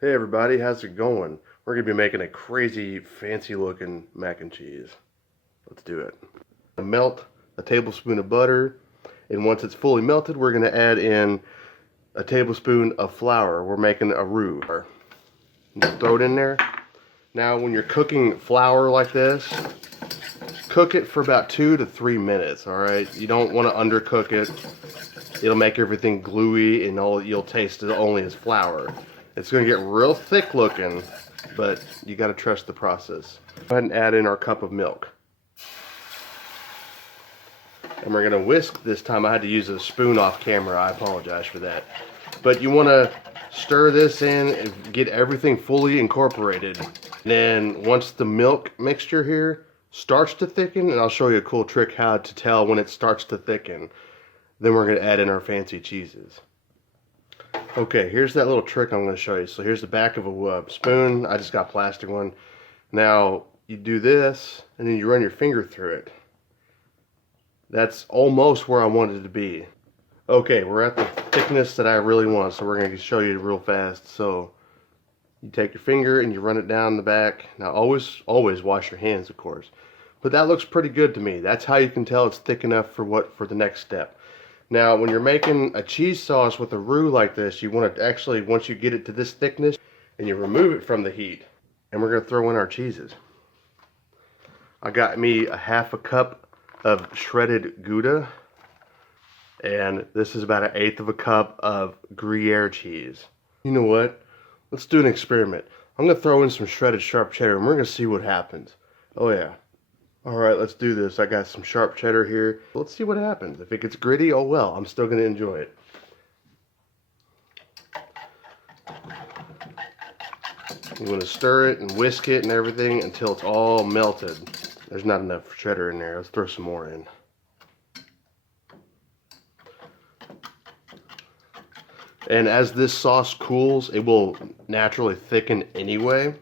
Hey everybody, how's it going? We're going to be making a crazy fancy looking mac and cheese. Let's do it. Melt a tablespoon of butter, and once it's fully melted, we're going to add in a tablespoon of flour. We're making a roux. Throw it in there. Now when you're cooking flour like this, cook it for about 2 to 3 minutes, alright? You don't want to undercook it. It'll make everything gluey and all you'll taste is only is flour. It's going to get real thick looking, but you got to trust the process. Go ahead and add in our cup of milk. And we're going to whisk this time. I had to use a spoon off camera. I apologize for that. But you want to stir this in and get everything fully incorporated. And then once the milk mixture here starts to thicken, and I'll show you a cool trick how to tell when it starts to thicken, then we're going to add in our fancy cheeses. Okay, here's that little trick I'm going to show you. So here's the back of a spoon. I just got a plastic one. Now you do this and then you run your finger through it. That's almost where I want it to be. Okay, we're at the thickness that I really want, so we're going to show you real fast. So you take your finger and you run it down the back. Now always wash your hands, of course. But that looks pretty good to me. That's how you can tell it's thick enough for the next step. Now, when you're making a cheese sauce with a roux like this, you want to actually, once you get it to this thickness, and you remove it from the heat, and we're going to throw in our cheeses. I got me a half a cup of shredded gouda, and this is about 1/8 of a cup of gruyere cheese. You know what? Let's do an experiment. I'm going to throw in some shredded sharp cheddar, and we're going to see what happens. Oh yeah. Alright, let's do this. I got some sharp cheddar here. Let's see what happens. If it gets gritty, oh well, I'm still going to enjoy it. You want to stir it and whisk it and everything until it's all melted. There's not enough cheddar in there. Let's throw some more in. And as this sauce cools, it will naturally thicken anyway.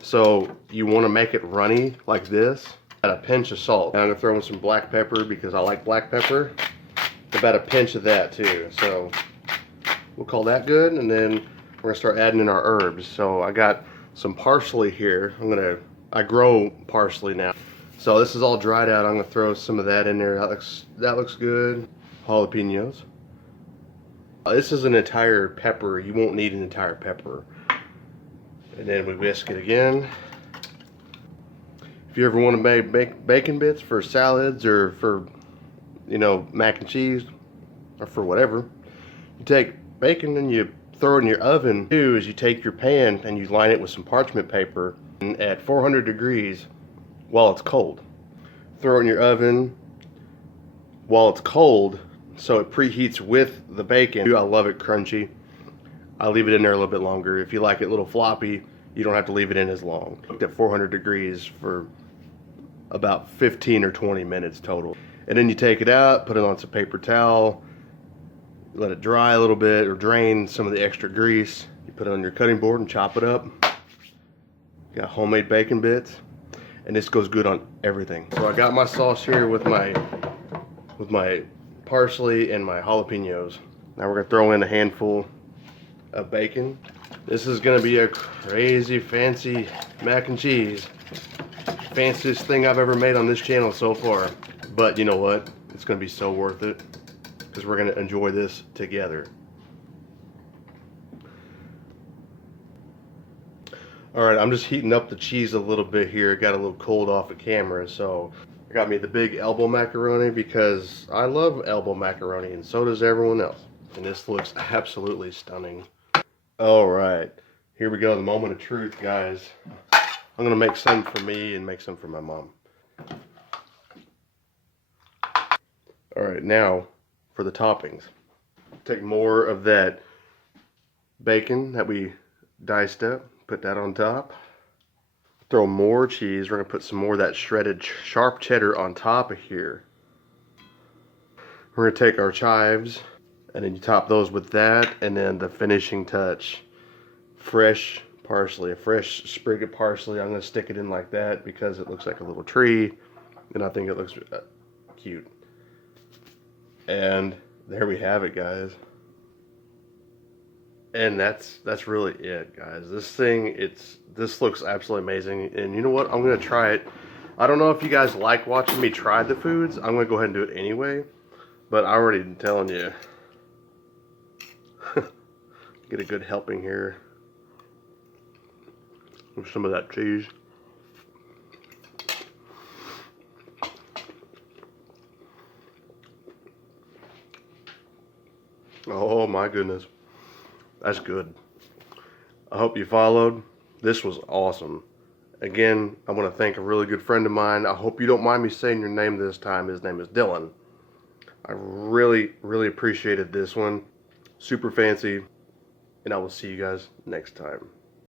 So you want to make it runny like this. A pinch of salt. And I'm going to throw in some black pepper because I like black pepper. About a pinch of that too. So we'll call that good. And then we're going to start adding in our herbs. So I got some parsley here. I grow parsley now. So this is all dried out. I'm going to throw some of that in there. That looks good. Jalapenos. This is an entire pepper. You won't need an entire pepper. And then we whisk it again. If you ever want to make bacon bits for salads or for, mac and cheese or for whatever, you take bacon and you throw it in your oven. What you do is you take your pan and you line it with some parchment paper at 400 degrees while it's cold. Throw it in your oven while it's cold so it preheats with the bacon. I love it crunchy. I leave it in there a little bit longer. If you like it a little floppy, you don't have to leave it in as long. Cooked at 400 degrees for about 15 or 20 minutes total. And then you take it out, put it on some paper towel, let it dry a little bit or drain some of the extra grease. You put it on your cutting board and chop it up. Got homemade bacon bits, and this goes good on everything. So I got my sauce here with my parsley and my jalapenos. Now we're gonna throw in a handful of bacon. This is gonna be a crazy fancy mac and cheese. Fanciest thing I've ever made on this channel so far. But you know what? It's gonna be so worth it because we're gonna enjoy this together. Alright, I'm just heating up the cheese a little bit here. It got a little cold off the camera, so I got me the big elbow macaroni because I love elbow macaroni and so does everyone else. And this looks absolutely stunning. Alright, here we go, the moment of truth, guys. I'm going to make some for me and make some for my mom. Alright, now for the toppings. Take more of that bacon that we diced up, put that on top. Throw more cheese. We're going to put some more of that shredded sharp cheddar on top of here. We're going to take our chives and then you top those with that, and then the finishing touch, fresh parsley, a fresh sprig of parsley. I'm going to stick it in like that because it looks like a little tree and I think it looks cute. And there we have it, guys. And that's really it, guys. This looks absolutely amazing. And you know what? I'm gonna try it. I don't know if you guys like watching me try the foods. I'm gonna go ahead and do it anyway. But I already been telling you. Get a good helping here. With some of that cheese. Oh my goodness. That's good. I hope you followed. This was awesome. Again, I want to thank a really good friend of mine. I hope you don't mind me saying your name this time. His name is Dylan. I really, really appreciated this one. Super fancy. And I will see you guys next time.